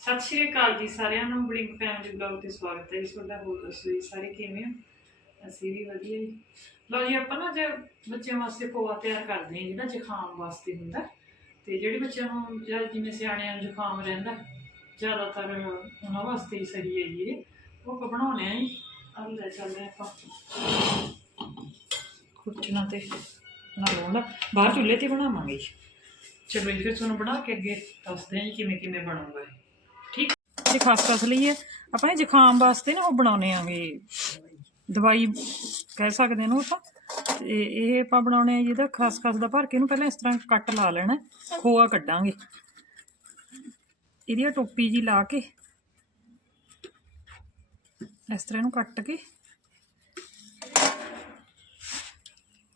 ਸਤਿ ਸ਼੍ਰੀ ਅਕਾਲ ਜੀ ਸਾਰਿਆਂ ਨੂੰ ਬਲਿੰਕ ਫੈਮਿਲੀ ਬਲੌਗ ਤੇ ਸਵਾਗਤ ਹੈ ਜੀ ਤੁਹਾਡਾ, ਹੋਰ ਦੱਸੋ ਜੀ ਸਾਰੇ ਕਿਵੇਂ ਹੋ? ਅਸੀਂ ਵੀ ਵਧੀਆ ਜੀ। ਲਓ ਜੀ, ਆਪਾਂ ਨਾ ਜੇ ਬੱਚਿਆਂ ਵਾਸਤੇ ਪੋਆ ਤਿਆਰ ਕਰਦੇ ਹਾਂ, ਜਿਹੜਾ ਜ਼ੁਕਾਮ ਵਾਸਤੇ ਹੁੰਦਾ। ਤੇ ਜਿਹੜੇ ਬੱਚਿਆਂ ਨੂੰ ਜਾਂ ਜਿਵੇਂ ਸਿਆਣਿਆਂ ਨੂੰ ਜ਼ੁਕਾਮ ਰਹਿੰਦਾ, ਜ਼ਿਆਦਾਤਰ ਉਹਨਾਂ ਵਾਸਤੇ ਹੀ ਸਹੀ ਹੈ ਜੀ ਇਹ। ਉਹ ਆਪਾਂ ਬਣਾਉਣੇ ਆ ਜੀ। ਆਹ ਲੈ ਚੱਲਦੇ ਹਾਂ ਆਪਾਂ। ਕੁੱਟਣਾ ਤੇ ਨਾ ਬਾਹਰ ਚੁੱਲ੍ਹੇ ਤੇ ਬਣਾਵਾਂਗੇ ਜੀ। ਚਲੋ ਜੀ, ਫਿਰ ਤੁਹਾਨੂੰ ਬਣਾ ਕੇ ਅੱਗੇ ਦੱਸਦੇ ਹਾਂ ਜੀ ਕਿਵੇਂ ਕਿਵੇਂ ਬਣੂਗਾ ਇਹ। ਜੇ ਖਾਸ ਖਾਸ ਲਈਏ ਆਪਾਂ ਇਹ ਜ਼ੁਕਾਮ ਵਾਸਤੇ ਨਾ ਉਹ ਬਣਾਉਨੇ ਆਂਗੇ ਦਵਾਈ ਕਹਿ ਸਕਦੇ ਨੂੰ ਆਪਾਂ ਤੇ। ਇਹ ਆਪਾਂ ਬਣਾਉਣੇ ਆ ਜਿਹਦਾ ਖਾਸ ਖਾਸ ਦਾ ਭਰ ਕੇ ਇਹਨੂੰ ਪਹਿਲਾਂ ਇਸ ਤਰ੍ਹਾਂ ਕੱਟ ਲਾ ਲੈਣਾ ਖੋਆ ਕੱਢਾਂਗੇ। ਇਹਦੀ ਆਹ ਟੋਪੀ ਜੀ ਲਾ ਕੇ ਇਸ ਤਰ੍ਹਾਂ ਇਹਨੂੰ ਕੱਟ ਕੇ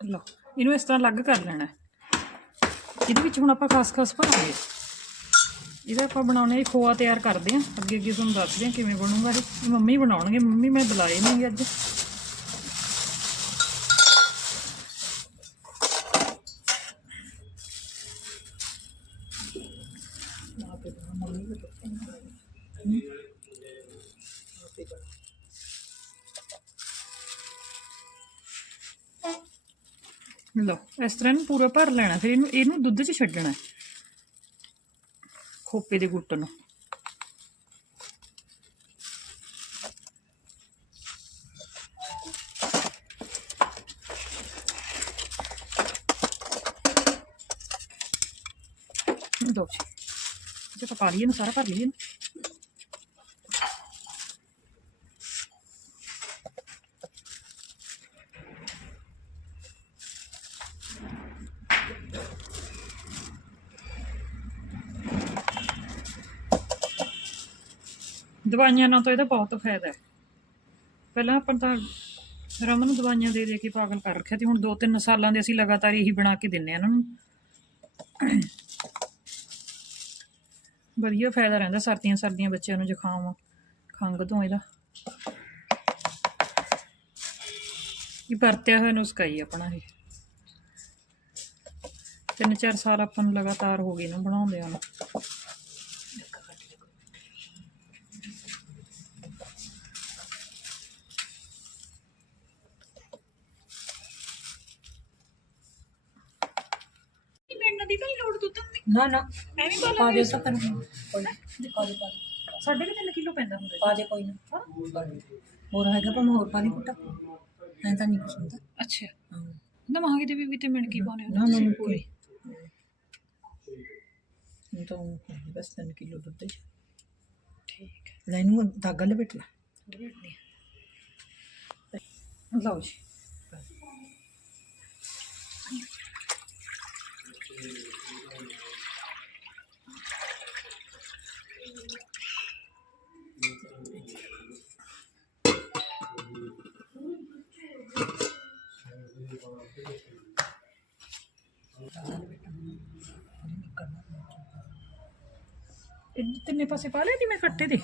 ਲਓ, ਇਹਨੂੰ ਇਸ ਤਰ੍ਹਾਂ ਅਲੱਗ ਕਰ ਲੈਣਾ ਇਹਦੇ ਵਿੱਚ ਹੁਣ ਆਪਾਂ ਖਸਖਸ ਭਰਾਂਗੇ। ਇਹਦਾ ਆਪਾਂ ਬਣਾਉਣੇ ਆ ਖੋਆ ਤਿਆਰ ਕਰਦੇ ਆਂ ਅੱਗੇ ਅੱਗੇ ਤੁਹਾਨੂੰ ਦੱਸਦੇ ਆ ਕਿਵੇਂ ਬਣੂਗਾ ਇਹ। ਮੰਮੀ ਬਣਾਉਣਗੇ। ਮੰਮੀ, ਮੈਂ ਬੁਲਾਏ ਨਹੀਂ ਅੱਜ। ਲਓ, ਇਸ ਤਰ੍ਹਾਂ ਇਹਨੂੰ ਪੂਰਾ ਭਰ ਲੈਣਾ, ਫਿਰ ਇਹਨੂੰ ਇਹਨੂੰ ਦੁੱਧ 'ਚ ਛੱਡਣਾ। ਹੈ। ਖੋਪੇ ਦੇ ਗੁੱਟ ਨੂੰ ਦੋ ਜੀ ਜੇ ਆਪਾਂ ਪਾ ਲਈਏ ਇਹਨੂੰ ਸਾਰਾ ਭਰ ਲਈਏ ਇਹਨੂੰ। ਦਵਾਈਆਂ ਨਾਲ ਤਾਂ ਇਹਦਾ ਬਹੁਤ ਫਾਇਦਾ ਹੈ। ਪਹਿਲਾਂ ਆਪਾਂ ਤਾਂ ਰਮਨ ਨੂੰ ਦਵਾਈਆਂ ਦੇ ਦੇ ਕੇ ਪਾਗਲ ਕਰ ਰੱਖਿਆ ਤੇ ਹੁਣ 2-3 ਸਾਲਾਂ ਦੇ ਅਸੀਂ ਲਗਾਤਾਰ ਇਹੀ ਬਣਾ ਕੇ ਦਿੰਨੇ ਆ ਇਹਨਾਂ ਨੂੰ। ਵਧੀਆ ਫਾਇਦਾ ਰਹਿੰਦਾ ਸਰਦੀਆਂ ਸਰਦੀਆਂ ਬੱਚਿਆਂ ਨੂੰ ਜ਼ੁਕਾਮ, ਖੰਘ ਤੋਂ ਇਹਦਾ। ਇਹ ਵਰਤਿਆ ਹੋਇਆ ਨੁਸਖਾ ਹੀ ਆਪਣਾ ਇਹ। ਤਿੰਨ ਚਾਰ ਸਾਲ ਆਪਾਂ ਨੂੰ ਲਗਾਤਾਰ ਹੋ ਗਏ ਨਾ ਬਣਾਉਂਦੇ ਆ ਮਿੰਟ ਦੀ ਤਾਂ ਨੀ ਲੋੜ ਦੁੱਧ ਦੀ ਨਾ ਨਾ। ਐਵੇਂ ਪਾ ਦੇ ਸਕਣ ਕੋਈ ਨਾ। ਪਾ ਦੇ ਪਾ ਦੇ ਸਾਢੇ ਕੁ ਕਿਲੋ ਪੈਂਦਾ ਹੁੰਦਾ ਪਾ ਦੇ ਕੋਈ ਨਾ। ਦੇ। ਹੋਰ ਹੈਗਾ ਭਾਵੇਂ ਹੋਰ ਪਾ ਦੇ ਕੁੱਟਾ ਐਂ ਤਾਂ ਨਹੀਂ ਕੁਛ ਹੁੰਦਾ। ਅੱਛਾ। ਨਾ ਮਹਾਂਗੀ ਦੇ ਵੀ ਵਿਟਾਮਿਨ ਕੀ ਪਾਉਣੇ ਨਾ ਨਾ ਨਾ, ਕੋਈ। ਹੁਣ ਤਾਂ ਬਸ 3 ਕਿਲੋ ਦੁੱਧ ਚ ਠੀਕ ਹੈ। ਲੈ ਇਹਨੂੰ ਧਾਗਾ ਲਪੇਟ ਲਾ। ਲਵੇਟਦੇ ਲਓ ਜੀ। ਤਿੰਨੇ ਪਾਸੇ ਪਾ ਲਿਆ ਜਿਵੇਂ ਕੱਟੇ ਦੇ?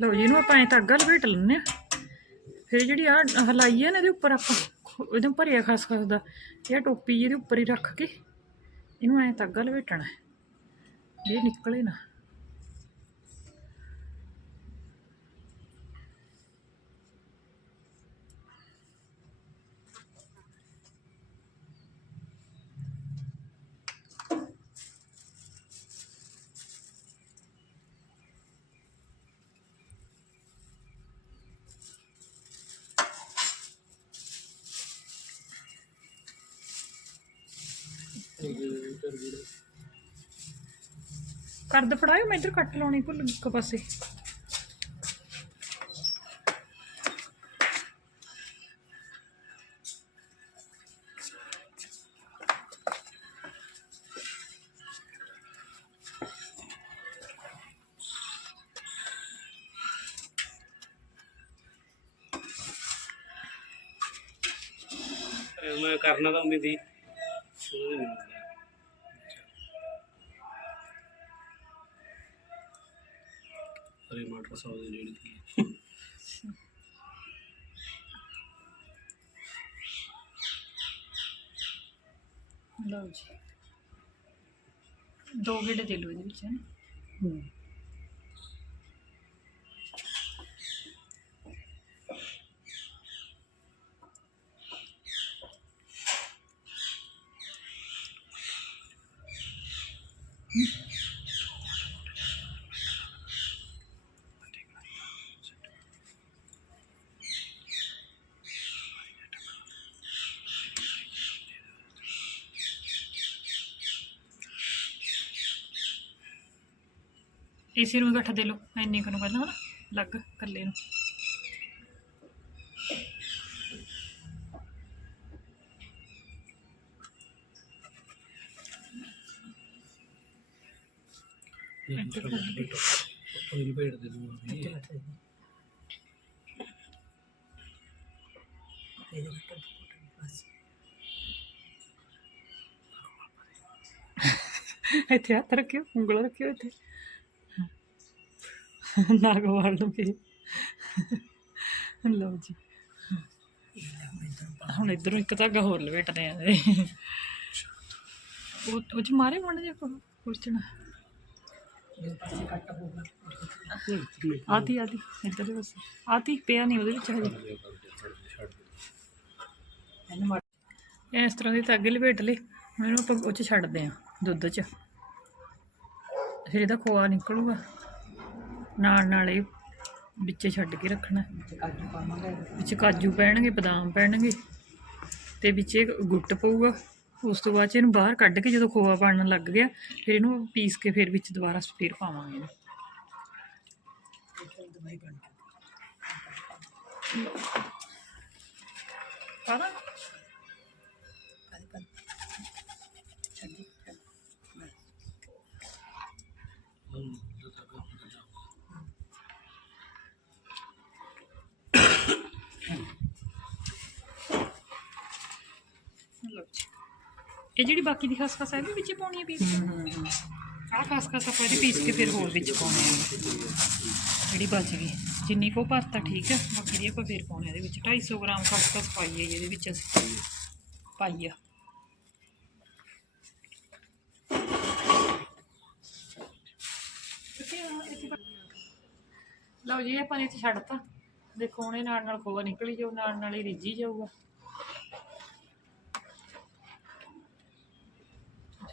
ਲਓ ਇਹਨੂੰ ਆਪਾਂ ਐ ਧਾਗਾ ਲਪੇਟ ਲੈਂਦੇ ਆ ਫਿਰ ਜਿਹੜੀ ਆ ਹਲਾਈ ਹੈ ਨਾ ਇਹਦੇ ਉੱਪਰ ਆਪਾਂ ਇਹਦੇ ਭਰਿਆ ਖਸ ਖਸ ਦਾ, ਇਹ ਟੋਪੀ ਇਹਦੇ ਉੱਪਰ ਹੀ ਰੱਖ ਕੇ ਇਹਨੂੰ ਐ ਧਾਗਾ ਲਪੇਟਣਾ ਇਹ ਨਿਕਲੇ ਨਾ। ਕਰਦ ਫੜਾਇਓ ਮੈਂ ਇੱਧਰ ਕੱਟ ਲਾਉਣੀ ਭੁੱਲ ਇੱਕ ਪਾਸੇ। ਮੈਂ ਕਰਨਾ ਤਾਂ ਉਮੀਦ ਹੀ ਅਰੇ ਮਟਰ ਸੌ ਦੀ ਜਿਹੜੀ ਥੀ ਲਓ ਜੀ ਦੋ ਗੇੜੇ ਦੇ ਲਓ ਇਹਦੇ ਵਿੱਚ ਹੈਂ। ਏਸੀ ਨੂੰ ਇਕੱਠਾ ਦੇ ਲਓ ਇੰਨੀ ਕੁ ਨੂੰ ਪਹਿਲਾਂ ਹਨਾ ਲੱਗ ਕੱਲੇ ਨੂੰ ਦੇ ਦੂੰਗਾ। ਇੱਥੇ ਹੱਥ ਰੱਖਿਓ ਉਂਗਲ ਰੱਖਿਓ ਇੱਥੇ। ਨਾਗ ਵਾਲ ਨੂੰ ਵੀ। ਲਓ ਜੀ। ਹੁਣ ਇਧਰੋਂ ਇੱਕ ਧਾਗਾ ਹੋਰ ਲਵੇਟਦੇ ਆ ਉਹ ਉਹ ਚ ਮਾਰੇ ਮੁੰਡੇ ਜੇ ਕੋ ਕੁਰਚਣਾ ਇਹ ਆਤੀ ਆਤੀ, ਇੱਧਰ ਦੇ ਬਸ ਆਤੀ, ਪਿਆ ਨਹੀਂ ਉਹਦੇ ਵਿੱਚ ਹਜੇ। ਇਸ ਤਰ੍ਹਾਂ ਦੀ ਧਾਗੇ ਲਪੇਟ ਲਏ ਇਹਨੂੰ ਆਪਾਂ ਉਹ ਚ ਛੱਡਦੇ ਆ, ਦੁੱਧ ਚ। ਫਿਰ ਇਹਦਾ ਖੋਆ ਨਿਕਲੂਗਾ। ਨਾਲ ਨਾਲ ਇਹ ਵਿੱਚ ਛੱਡ ਕੇ ਰੱਖਣਾ। ਵਿੱਚ ਕਾਜੂ ਪੈਣਗੇ, ਬਦਾਮ ਪੈਣਗੇ ਤੇ ਵਿੱਚ ਇਹ ਗੁੱਟ ਪਊਗਾ। ਉਸ ਤੋਂ ਬਾਅਦ 'ਚ ਇਹਨੂੰ ਬਾਹਰ ਕੱਢ ਕੇ ਜਦੋਂ ਖੋਆ ਬਣਨ ਲੱਗ ਗਿਆ, ਫਿਰ ਇਹਨੂੰ ਪੀਸ ਕੇ ਫਿਰ ਵਿੱਚ ਦੁਬਾਰਾ ਫਿਰ ਪਾਵਾਂਗੇ। ਇਹਨੂੰ ਦਵਾਈ ਬਣ ਪਾਣਾ ਕਾਦੀ ਪਰ ਛੱਡੀ ਛੱਡ। ਲਓ ਜੀ ਇਹ ਜਿਹੜੀ ਬਾਕੀ ਦੀ ਖਸਖਸ ਹੈ ਇਹਦੇ ਵਿੱਚ ਪਾਉਣੀ ਹੈ ਪੀਸ ਕੇ ਆਹ ਖਸਖਸ ਆਪਾਂ ਇਹਦੇ ਪੀਸ ਕੇ ਫਿਰ ਹੋਰ ਵਿੱਚ ਪਾਉਣੀ ਹੈ ਜਿਹੜੀ ਬਚ ਗਈ। ਜਿੰਨੀ ਕੋ ਭਰਤਾ ਠੀਕ ਹੈ ਬਾਕੀ ਦੀ ਆਪਾਂ ਫਿਰ ਪਾਉਣੀ ਹੈ ਇਹਦੇ ਵਿੱਚ। 250 ਗ੍ਰਾਮ ਖਸਖਸ ਪਾਈ ਹੈ ਇਹਦੇ ਵਿੱਚ ਅਸੀਂ। ਪਾਈ ਆ। ਲਓ ਜੀ ਇਹ ਪਾਣੀ ਚ ਛੱਡਤਾ। ਦੇਖੋ ਇਹ ਨਾਲ ਨਾਲ ਖੋਆ ਨਿਕਲੀ ਜਾਊ ਨਾਲ ਨਾਲ ਹੀ ਰਿੱਝੀ ਜਾਊਗਾ।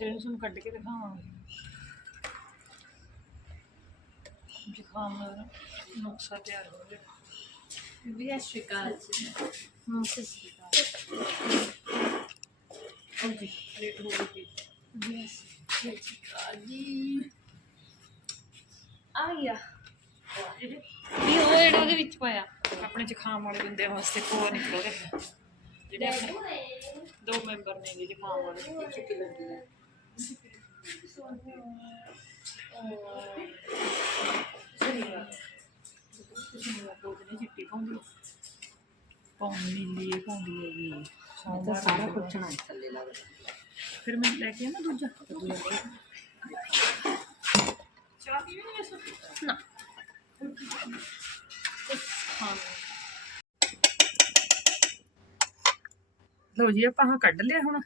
ਫਿਰ ਇਹਨੂੰ ਤੁਹਾਨੂੰ ਕੱਢ ਕੇ ਦਿਖਾਵਾਂਗੇ। ਜ਼ੁਕਾਮ ਦਾ ਨੁਕਸਾ ਤਿਆਰ ਹੋ ਗਿਆ। ਵੀ ਸਤਿ ਸ਼੍ਰੀ ਅਕਾਲ ਜੀ। ਹਾਂ ਸਤਿ ਸ਼੍ਰੀ ਅਕਾਲ। ਹਾਂਜੀ ਲੇਟ ਹੋ ਗਈ ਵੀ ਸਤਿ ਸ਼੍ਰੀ ਅਕਾਲ ਜੀ। ਆ ਗਿਆ। ਇਹ ਇਹ ਉਹ ਜਿਹੜਾ ਉਹਦੇ ਵਿੱਚ ਪਾਇਆ ਆਪਣੇ ਜ਼ੁਕਾਮ ਵਾਲੇ ਬੰਦਿਆਂ ਵਾਸਤੇ ਖੋਆ ਨਿਕਲ ਰਿਹਾ ਜਿਹੜੇ ਦੋ ਮੈਂਬਰ ਨੇ ਜਿਹੜੇ ਜ਼ੁਕਾਮ ਵਾਲੇ ਪਾਉਂਦੀ ਪਾਉਂਦੀ ਪਾਉਂਦੀ ਹੈਗੀ ਇਹ ਤਾਂ ਸਾਰਾ ਪੁੱਛਣਾ ਥੱਲੇ ਲੱਗਦਾ ਫਿਰ ਮੈਂ ਲੈ ਕੇ ਆਣਾ ਦੂਜਾ ਚਾਹ ਪੀਣੀ ਨਹੀਂ ਇਸ ਨਾ ਹਾਂ ਜੀ, ਆਪਾਂ ਹਾਂ ਕੱਢ ਲਿਆ ਹੁਣ।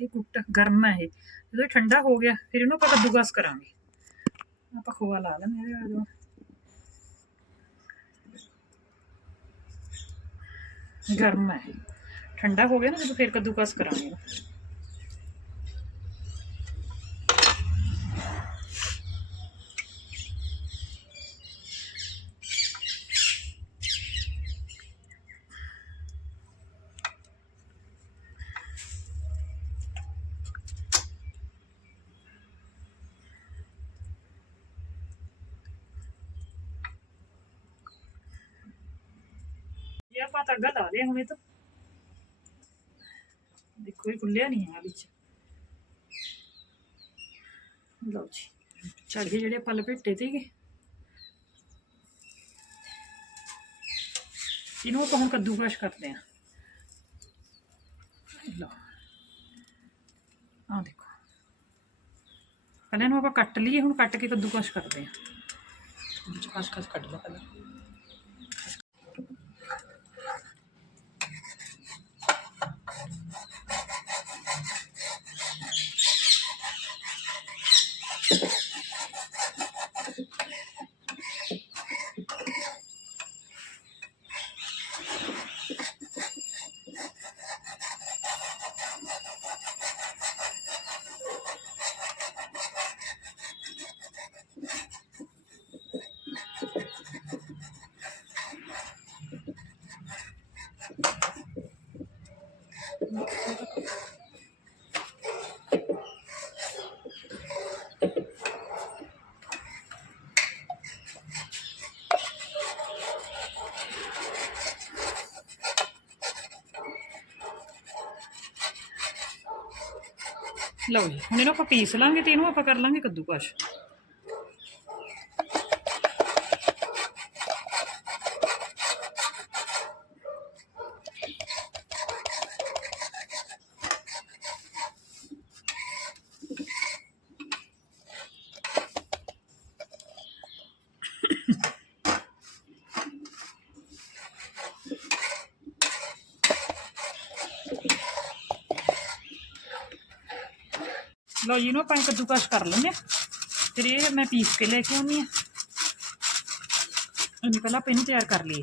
ਇਹ ਕੁੱਟ ਗਰਮ ਹੈ ਇਹ। ਜਦੋਂ ਇਹ ਠੰਡਾ ਹੋ ਗਿਆ, ਫਿਰ ਇਹਨੂੰ ਆਪਾਂ ਕੱਦੂਕਸ ਕਰਾਂਗੇ। ਆਪਾਂ ਖੋਆ ਲਾ ਲੈਂਦੇ ਇਹਦੇ ਬਾਅਦ ਗਰਮ ਹੈ। ਠੰਡਾ ਹੋ ਗਿਆ ਨਾ, ਜਦੋਂ ਫਿਰ ਕੱਦੂਕਸ ਕਰਾਂਗੇ। ਇਹਨੂੰ। ਇਹ ਆਪਾਂ ਤਾਂ। ਅੱਗਾ ਲਾ ਲਿਆ ਹੁਣ ਇਹ ਤਾਂ ਦੇਖੋ ਲਓ ਜੀ ਚੜ ਗਏ ਜਿਹੜੇ ਆਪਾਂ ਲਪੇਟੇ ਸੀਗੇ ਇਹਨੂੰ ਆਪਾਂ ਹੁਣ ਕੱਦੂਕਸ਼ ਕਰਦੇ ਆ ਲਓ। ਆ ਦੇਖੋ। ਪਹਿਲਾਂ ਇਹਨੂੰ ਆਪਾਂ ਕੱਟ ਲਈਏ, ਹੁਣ ਕੱਟ ਕੇ ਕੱਦੂਕਸ਼ ਕਰਦੇ ਆ ਵਿੱਚ ਖਸ ਲਓ ਪਹਿਲਾਂ। ਲਓ ਜੀ। ਹੁਣ ਇਹਨੂੰ ਆਪਾਂ ਪੀਸ ਲਾਂਗੇ ਤੇ ਇਹਨੂੰ ਆਪਾਂ ਕਰ ਲਾਂਗੇ ਕੱਦੂ ਕਸ਼ ਲਓ ਜੀ ਇਹਨੂੰ ਆਪਾਂ ਕੱਦੂਕਸ਼ ਕਰ ਲੈਂਦੇ ਆ ਫਿਰ ਇਹ ਮੈਂ ਪੀਸ ਕੇ ਲੈ ਕੇ ਆਉਣੀ ਆ ਇਹਨੂੰ ਪਹਿਲਾਂ ਆਪਾਂ ਇਹਨੂੰ ਤਿਆਰ ਕਰ ਲਈਏ।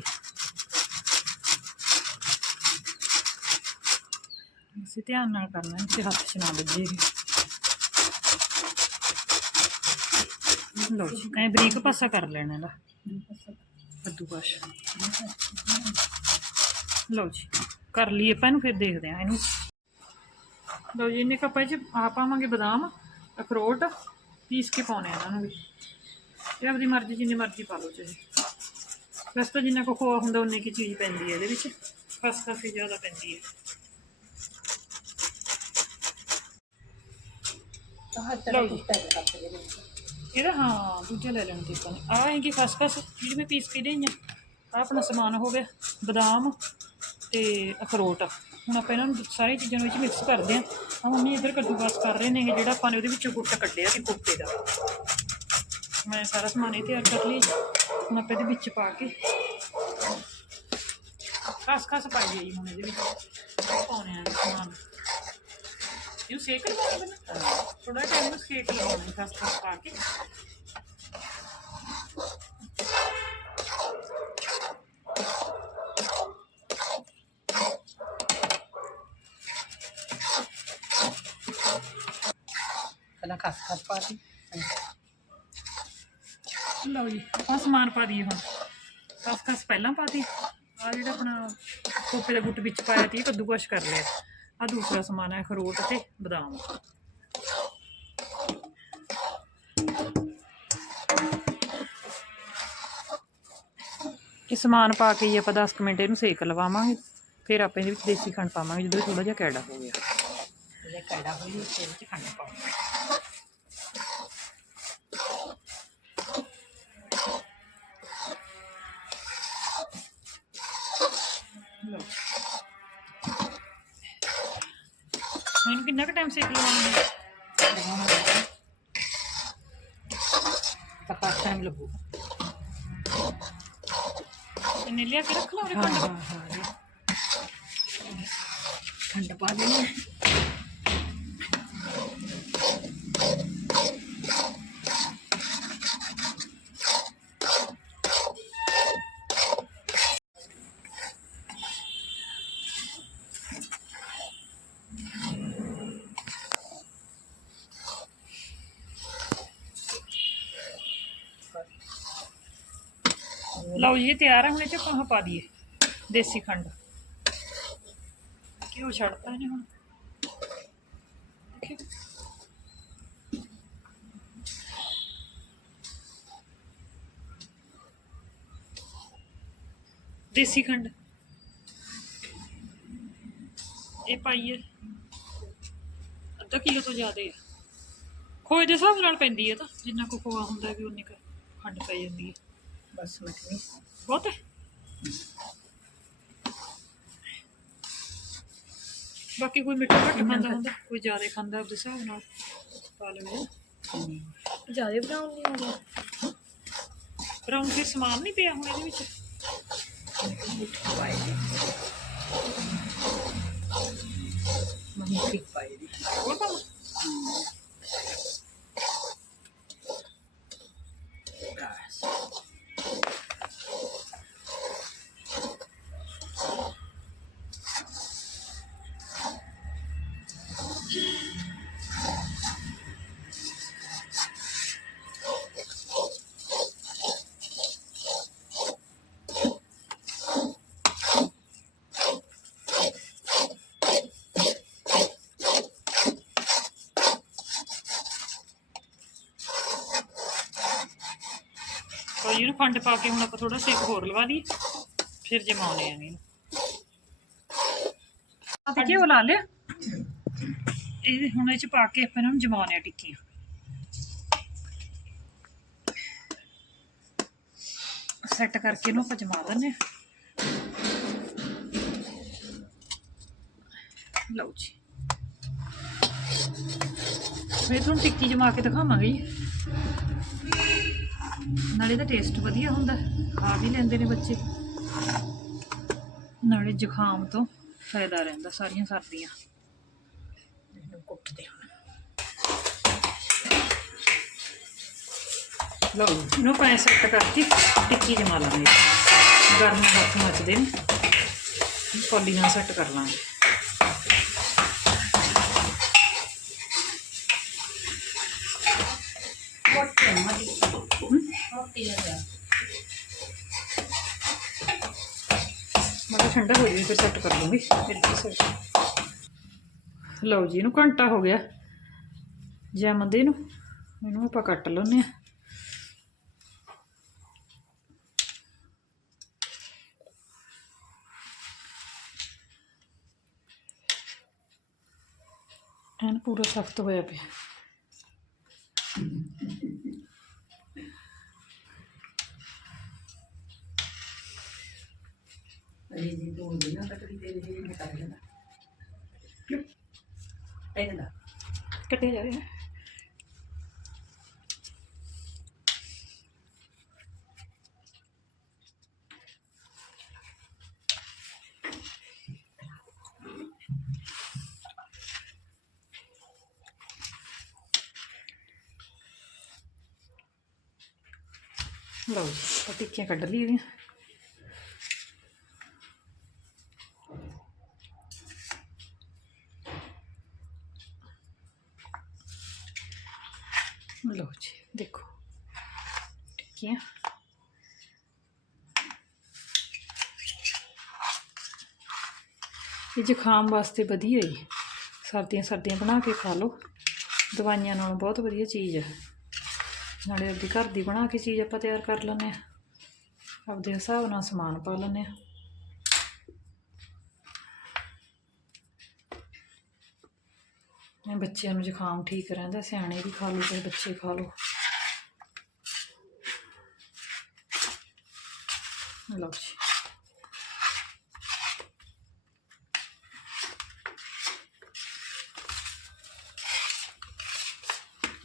ਇਸੇ ਧਿਆਨ ਨਾਲ ਕਰਨਾ ਹੈ ਹੱਥ 'ਚ ਨਾ ਵੱਜੇ ਲਓ ਜੀ, ਐ ਬਰੀਕ ਪਾਸਾ ਕਰ ਲੈਣਾ ਇਹਦਾ। ਕੱਦੂਕਸ਼। ਲਓ ਜੀ, ਕਰ ਲਈਏ ਆਪਾਂ ਇਹਨੂੰ, ਫਿਰ ਦੇਖਦੇ ਹਾਂ ਇਹਨੂੰ। ਲਓ ਜੀ ਇਹਨੇ ਕੱਪਾਂ 'ਚ ਆ ਪਾਵਾਂਗੇ ਬਦਾਮ ਅਖਰੋਟ ਪੀਸ ਕੇ ਪਾਉਣੇ ਆ ਇਹਨਾਂ ਨੂੰ ਵੀ। ਇਹ ਆਪਣੀ ਮਰਜ਼ੀ ਜਿੰਨੀ ਮਰਜ਼ੀ ਪਾ ਲਓ ਚਾਹੇ। ਵੈਸੇ ਤਾਂ ਜਿੰਨਾ ਕੋ ਖੋਆ ਹੁੰਦਾ ਉਨੀ ਕੀ ਚੀਜ਼ ਪੈਂਦੀ ਹੈ ਇਹਦੇ ਵਿੱਚ। ਖਸ ਹੀ ਜ਼ਿਆਦਾ ਪੈਂਦੀ ਹੈ ਇਹਦਾ ਹਾਂ ਦੂਜਾ ਲੈ ਲੈਣ ਤੇ ਆਪਾਂ ਆਹ ਹੈਗੀ ਖਸ ਖਸ ਜਿਹੜੀ ਮੈਂ ਪੀਸ ਕੇ ਦੇਈ ਆ ਆਪਣਾ ਸਮਾਨ ਹੋ ਗਿਆ ਬਦਾਮ ਤੇ ਅਖਰੋਟ। ਹੁਣ ਆਪਾਂ ਇਹਨਾਂ ਨੂੰ ਸਾਰੀਆਂ ਚੀਜ਼ਾਂ ਨੂੰ ਵਿੱਚ ਮਿਕਸ ਕਰਦੇ ਹਾਂ। ਆ ਮੰਮੀ ਇੱਧਰ ਕੱਦੂਕਸ ਕਰ ਰਹੇ ਨੇ ਜਿਹੜਾ ਆਪਾਂ ਨੇ ਉਹਦੇ ਵਿੱਚੋਂ ਗੁੱਟ ਕੱਢਿਆ ਸੀ ਕੋਫਤੇ ਦਾ। ਮੈਂ ਸਾਰਾ ਸਮਾਨ ਇਹ ਤਿਆਰ ਕਰ ਲਈ। ਹੁਣ ਆਪਾਂ ਇਹਦੇ ਵਿੱਚ ਪਾ ਕੇ ਖਸ ਖਸ ਪਾਈ ਜੀ ਹੁਣ ਇਹਦੇ ਵਿੱਚ। ਪਾਉਣੇ ਆ ਸਮਾਨ। ਇਹਨੂੰ ਸੇਕ ਲਵਾਉਣਾ ਪਹਿਲਾਂ। ਥੋੜਾ ਟਾਈਮ ਨੂੰ ਸੇਕ ਲਵਾਉਣਾ ਖਸ ਖਸ ਪਾ ਕੇ। ਪਹਿਲਾਂ ਖਸ ਖਸ ਪਾ ਦੀ ਲਓ ਜੀ ਆਹ ਸਮਾਨ ਪਾ ਦਈਏ ਹੁਣ। ਖਸ ਖਸ ਪਹਿਲਾਂ ਪਾ ਦੀ ਆ ਜਿਹੜਾ ਆਪਣਾ ਕੋਪੇ ਦਾ ਗੁੱਟ ਵਿੱਚ ਪਾਇਆ ਤੀ ਕੱਦੂਕਸ਼ ਕਰ ਲਿਆ। ਆ ਦੂਸਰਾ ਸਮਾਨ ਹੈ ਖਰੋਟ ਤੇ ਬਦਾਮ। ਇਹ ਸਮਾਨ ਪਾ ਕੇ ਹੀ ਆਪਾਂ 10 ਕੁ ਮਿੰਟ ਇਹਨੂੰ ਸੇਕ ਲਵਾਵਾਂਗੇ। ਫਿਰ ਆਪਾਂ ਇਹਦੇ ਵਿੱਚ ਦੇਸੀ ਖੰਡ ਪਾਵਾਂਗੇ ਜਦੋਂ ਥੋੜਾ ਜਿਹਾ ਕੈੜਾ ਹੋ ਗਿਆ। ਇਹ ਕੜਾ ਹੋਈ ਤੇ ਵਿੱਚ ਖੰਡ ਪਾਉਣਾ ਕਿੰਨਾ ਕੁ ਟਾਈਮ ਸੇਕ ਲਵਾਵਾਂਗੇ ਤਾਂ ਫਸਟ ਟਾਈਮ ਲੱਗੂ। ਇਹਨੇ ਲਿਆ ਕੇ ਰੱਖ ਲਓ ਉਹਦੇ ਹਾਂ ਹਾਂ। ਖੰਡ ਪਾ ਦੇਣੀ ਲਓ ਜੀ ਤਿਆਰ ਹੈ ਹੁਣ ਇਹ ਚ ਆਪਾਂ ਪਾ ਦਈਏ, ਦੇਸੀ ਖੰਡ। ਕਿਉਂ ਛੱਡਤਾ ਇਹਨੇ ਹੁਣ? ਦੇਸੀ ਖੰਡ। ਇਹ ਪਾਈਏ। ਅੱਧਾ ਕਿਲੋ ਤੋਂ ਜ਼ਿਆਦਾ ਹੈ ਖੋਏ ਦੇ ਹਿਸਾਬ ਨਾਲ ਪੈਂਦੀ ਹੈ ਤਾਂ, ਜਿੰਨਾ ਕੋ ਖੋਆ ਹੁੰਦਾ ਵੀ ਉਨੀ ਕੁ ਖੰਡ ਪੈ ਜਾਂਦੀ ਹੈ ਬਸ ਮੱਠੀ ਬਹੁਤ ਹੈ। ਬਾਕੀ ਕੋਈ ਮਿੱਠਾ ਘੱਟ ਖਾਂਦਾ ਹੁੰਦਾ ਕੋਈ ਜ਼ਿਆਦਾ ਖਾਂਦਾ ਉਹਦੇ ਹਿਸਾਬ ਨਾਲ ਪਾ ਲੈਂਦੇ ਜ਼ਿਆਦਾ ਬਰਾਉਨ ਨਹੀਂ ਹੁੰਦਾ ਬਰਾਉਨ ਫਿਰ ਸਮਾਨ ਨਹੀਂ ਪਿਆ ਹੁਣ ਇਹਦੇ ਵਿੱਚ? ਮਹੀਂ ਠੀਕ ਪਾਈ ਦੀ। ਹੋਰ ਪਾਵਾਂ? ਖੰਡ ਪਾ ਕੇ ਹੁਣ ਆਪਾਂ ਥੋੜਾ ਸੇਕ ਹੋਰ ਲਵਾ ਲਈ ਫਿਰ ਜਮਾਉਣੇ ਆ ਇਹਨੂੰ। ਆ ਤੇ ਘਿਓ ਲਾ ਲਿਆ? ਇਹ ਹੁਣ ਇਹ ਚ ਪਾ ਕੇ ਆਪਾਂ ਇਹਨਾਂ ਨੂੰ ਜਮਾਉਣੇ ਆ ਟਿੱਕੀਆਂ। ਸੈੱਟ ਕਰਕੇ ਇਹਨੂੰ ਆਪਾਂ ਜਮਾ ਦਿੰਨੇ ਆ। ਲਓ ਜੀ। ਫਿਰ ਤੁਹਾਨੂੰ ਟਿੱਕੀ ਜਮਾ ਕੇ ਦਿਖਾਵਾਂਗੇ ਜੀ। ਨਾਲੇ ਦਾ ਟੇਸਟ ਵਧੀਆ ਹੁੰਦਾ ਹੈ, ਖਾ ਵੀ ਲੈਂਦੇ ਨੇ ਬੱਚੇ। ਨਾਲੇ ਜ਼ੁਕਾਮ ਤੋਂ ਫਾਇਦਾ ਰਹਿੰਦਾ ਸਾਰੀਆਂ ਸਰਦੀਆਂ। ਇਹਨੂੰ ਕੁੱਟਦੇ ਹੁਣ। ਲਓ ਇਹਨੂੰ ਆਪਾਂ ਸੈੱਟ ਕਰਕੇ ਟਿੱਕੀ ਜਮਾ ਲਾਂਗੇ। ਗਰਮ ਹੱਥ ਮੱਚਦੇ ਨੇ ਕੋਲੀ ਨਾਲ ਸੈੱਟ ਕਰ ਲਾਂਗੇ। ਫਿਰ ਸੈੱਟ ਕਰ ਲੂੰਗੀ। ਫਿਰ ਕੀ ਸੈੱਟ ਲਓ ਜੀ, ਇਹਨੂੰ ਘੰਟਾ ਹੋ ਗਿਆ। ਜਮਦੇ ਨੂੰ। ਇਹਨੂੰ ਆਪਾਂ ਕੱਟ ਲੈਂਦੇ ਆ ਐਨ ਪੂਰਾ ਸਖਤ ਹੋਇਆ ਪਿਆ ਅਜੇ ਜੀ ਤੂੰ ਜੀ ਨਾ ਤਕੜੀ ਤੇ ਜੀ ਮੈਂ ਕਰ ਲੈਂਦਾ ਇਹਦਾ ਕੱਟਿਆ ਜਾ ਰਿਹਾ ਲਓ ਆਪਾਂ ਟਿੱਕੀਆਂ ਕੱਢ ਲਈ ਇਹਦੀਆਂ ਲਓ ਜੀ, ਦੇਖੋ ਟਿੱਕੀਆਂ ਇਹ ਜ਼ੁਕਾਮ ਵਾਸਤੇ ਵਧੀਆ ਹੈ ਸਰਦੀਆਂ ਸਰਦੀਆਂ ਬਣਾ ਕੇ ਖਾ ਲਓ। ਦਵਾਈਆਂ ਨਾਲੋਂ ਬਹੁਤ ਵਧੀਆ ਚੀਜ਼ ਹੈ। ਨਾਲੇ ਆਪਦੀ ਘਰ ਦੀ ਬਣਾ ਕੇ ਚੀਜ਼ ਆਪਾਂ ਤਿਆਰ ਕਰ ਲੈਂਦੇ ਆ ਆਪਦੇ ਹਿਸਾਬ ਨਾਲ ਸਮਾਨ ਪਾ ਲੈਂਦੇ ਆ ਬੱਚਿਆਂ ਨੂੰ ਜ਼ੁਕਾਮ ਠੀਕ ਰਹਿੰਦਾ, ਸਿਆਣੇ ਵੀ ਖਾ ਲਓ ਤੇ ਬੱਚੇ ਖਾ ਲਓ। ਲਓ ਜੀ।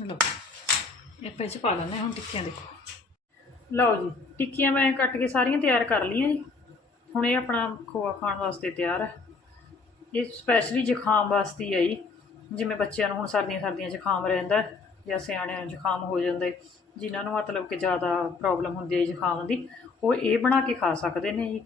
ਲਓ। ਇਹ ਪੇ ਚ ਪਾ ਲੈਂਦੇ ਹਾਂ, ਹੁਣ ਟਿੱਕੀਆਂ ਦੇਖੋ। ਲਓ ਜੀ, ਟਿੱਕੀਆਂ ਮੈਂ ਕੱਟ ਕੇ ਸਾਰੀਆਂ ਤਿਆਰ ਕਰ ਲਈਆਂ ਜੀ। ਹੁਣ ਇਹ ਆਪਣਾ ਖੋਆ ਖਾਣ ਵਾਸਤੇ ਤਿਆਰ ਹੈ। ਇਹ ਸਪੈਸ਼ਲੀ ਜ਼ੁਕਾਮ ਵਾਸਤੇ ਹੈ ਜੀ। ਜਿਵੇਂ ਬੱਚਿਆਂ ਨੂੰ ਹੁਣ ਸਰਦੀਆਂ ਸਰਦੀਆਂ ਜ਼ੁਕਾਮ ਰਹਿੰਦਾ ਜਾਂ ਸਿਆਣਿਆਂ ਨੂੰ ਜ਼ੁਕਾਮ ਹੋ ਜਾਂਦਾ ਹੈ, ਜਿਨ੍ਹਾਂ ਨੂੰ ਮਤਲਬ ਕਿ ਜ਼ਿਆਦਾ ਪ੍ਰੋਬਲਮ ਹੁੰਦੀ ਹੈ ਜ਼ੁਕਾਮ ਦੀ, ਉਹ ਇਹ ਬਣਾ ਕੇ ਖਾ ਸਕਦੇ ਨੇ ਜੀ।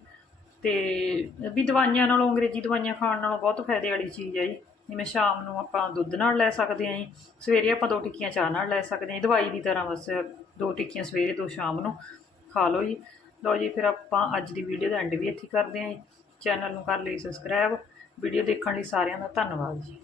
ਤੇ ਵੀ ਦਵਾਈਆਂ ਨਾਲੋਂ, ਅੰਗਰੇਜ਼ੀ ਦਵਾਈਆਂ ਖਾਣ ਨਾਲੋਂ ਬਹੁਤ ਫਾਇਦੇ ਵਾਲੀ ਚੀਜ਼ ਹੈ ਜੀ। ਜਿਵੇਂ ਸ਼ਾਮ ਨੂੰ ਆਪਾਂ ਦੁੱਧ ਨਾਲ ਲੈ ਸਕਦੇ ਹਾਂ ਜੀ। ਸਵੇਰੇ ਆਪਾਂ ਦੋ ਟਿੱਕੀਆਂ ਚਾਹ ਨਾਲ ਲੈ ਸਕਦੇ ਹਾਂ ਦਵਾਈ ਦੀ ਤਰ੍ਹਾਂ ਬਸ ਦੋ ਟਿੱਕੀਆਂ ਸਵੇਰੇ, ਦੋ ਸ਼ਾਮ ਨੂੰ ਖਾ ਲਓ ਜੀ। ਲਓ ਜੀ, ਫਿਰ ਆਪਾਂ ਅੱਜ ਦੀ ਵੀਡੀਓ ਦਾ ਐਂਡ ਵੀ ਇੱਥੇ ਕਰਦੇ ਹਾਂ ਜੀ। ਚੈਨਲ ਨੂੰ ਕਰ ਲਈ ਸਬਸਕ੍ਰਾਈਬ ਵੀਡੀਓ ਦੇਖਣ ਲਈ ਸਾਰਿਆਂ ਦਾ ਧੰਨਵਾਦ ਜੀ।